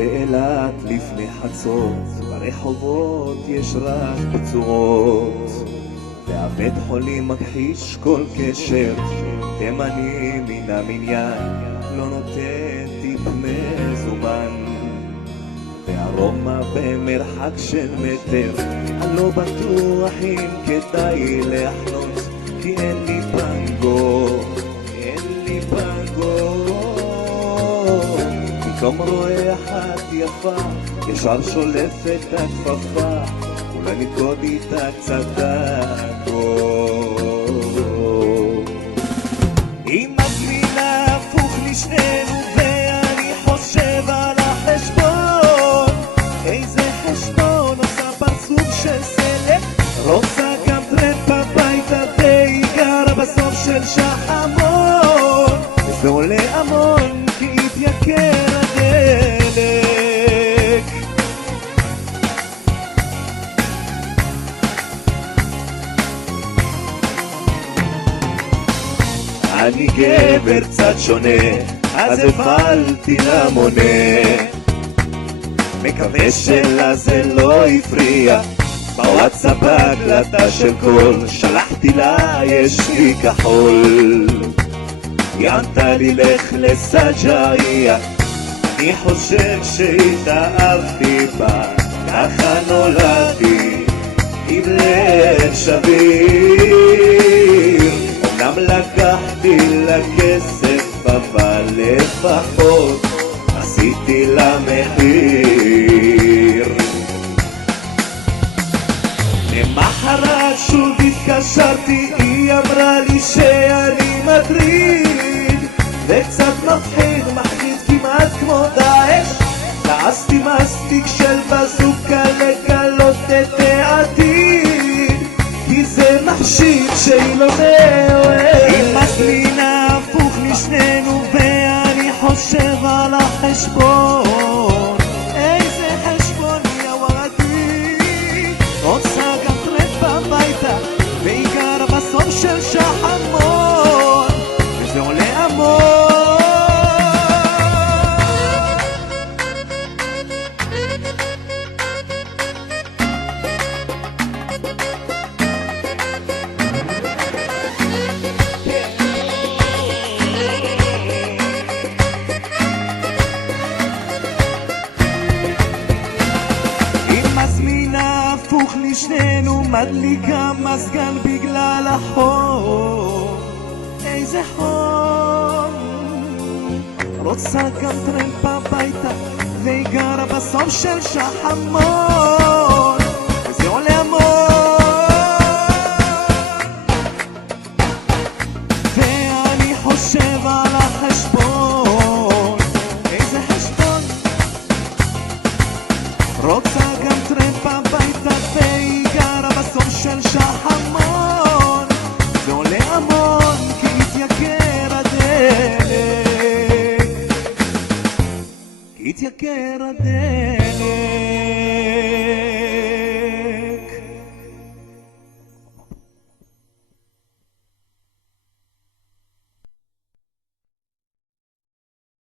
באילת לפני חצות, ברחובות יש רק בצורות, והבית חולים מכחיש כל קשר, תימני מן המניין לא נותן טיפ מזומן, והרומא במרחק של מטר, אני לא בטוח אם כדאי להחנות, כי אין לי פנגו, אין לי פנגו. פתאום רואה אחת יפה, ישר שולפת את הכפפה, אולי נתקוד איתה קצת דקות. היא מזמינה הפוך לשנינו ואני חושב על החשבון, איזה חשבון עושה פרצוף של סלק, רוצה גם טרמפ הביתה והיא גרה בסוף של שחמון, וזה עולה המון כי התייקר הדלק. אני גבר קצת שונה, אז הפעלתי למונה, מקווה שלה זה לא הפריע, בוואטסאפ בהקלטה של קול, שלחתי לה יש לי כחול, היא ענתה לי לך לסג'איה, אני חושב שהתאהבתי בה, ככה נולדתי עם לב שביר, אמנם לקחתי לה כסף אבל לפחות עשיתי לה מחיר. למחרת שוב התקשרתי, היא אמרה לי שאני מטריד וקצת מפחיד, מחריד כמעט כמו דאעש, לעסתי מסטיק של בזוקה לגלות את העתיד, כי זה מחשיד שהיא לא מאוהבת. היא מזמינה הפוך לשנינו ואני חושב על החשבון, איזה חשבון יא וואדי, רוצה גם טרמפ הביתה והיא גרה בסוף של שחמון, וזה עולה המון. מזמינה הפוך לשנינו, מדליקה מזגן בגלל החום, איזה חום, רוצה גם טרמפ הביתה והיא גרה בסוף של שחמון, וזה עולה המון. ואני חושב על החשבון, איזה חשבון, רוצה גם טרמפ הביתה והיא גרה בסוף של שחמון, זה עולה המון כי התייקר הדלק, כי התייקר הדלק.